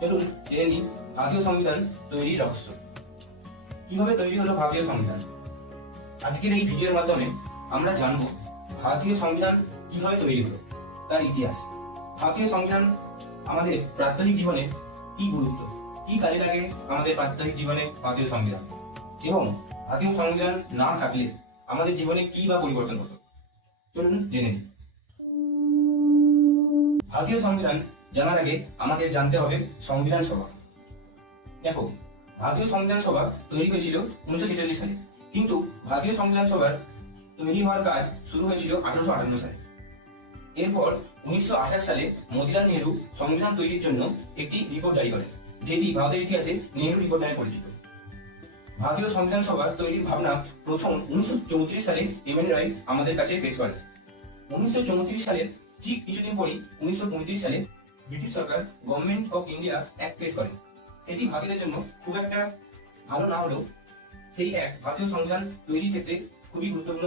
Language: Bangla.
চলুন জেনে নিই ভারতীয় সংবিধান তৈরির রহস্য। কিভাবে তৈরি হলো ভারতীয় সংবিধান? আজকের এই ভিডিওর মাধ্যমে আমরা জানব ভারতীয় সংবিধান কিভাবে তৈরি হলো, তার ইতিহাস। ভারতীয় সংবিধান আমাদের প্রাত্যহিক জীবনে কি গুরুত্ব, কি কাজে লাগে আমাদের প্রাত্যহিক জীবনে ভারতীয় সংবিধান, এবং ভারতীয় সংবিধান না থাকলে আমাদের জীবনে কি বা পরিবর্তন হতো। চলুন জেনে নিই। ভারতীয় সংবিধান জানার আগে আমাদের জানতে হবে সংবিধান সভা। দেখো, ভারতীয় সংবিধান সভা তৈরি হয়েছিল 1946 সালে, কিন্তু ভারতীয় সংবিধান সভার তৈরি হওয়ার কাজ শুরু হয়েছিল 1858 সালে। এরপর 1928 সালে মতিলাল নেহরু সংবিধান তৈরির জন্য একটি রিপোর্ট জারি করেন, যেটি ভারতের ইতিহাসে নেহরু রিপোর্ট নামে পরিচিত। ভারতীয় সংবিধান সভার তৈরির ভাবনা প্রথম 1934 সালে এম.এন. রয় আমাদের কাছে পেশ করেন। 1934 সালের ঠিক কিছুদিন পরই 1935 সালে British Sarkar government of India act পেশ করেন। সেটি ভারতীয়দের জন্য খুব একটা ভালো না হলেও সেই অ্যাক্ট ভারতীয় সংবিধান তৈরির ক্ষেত্রে খুবই গুরুত্বপূর্ণ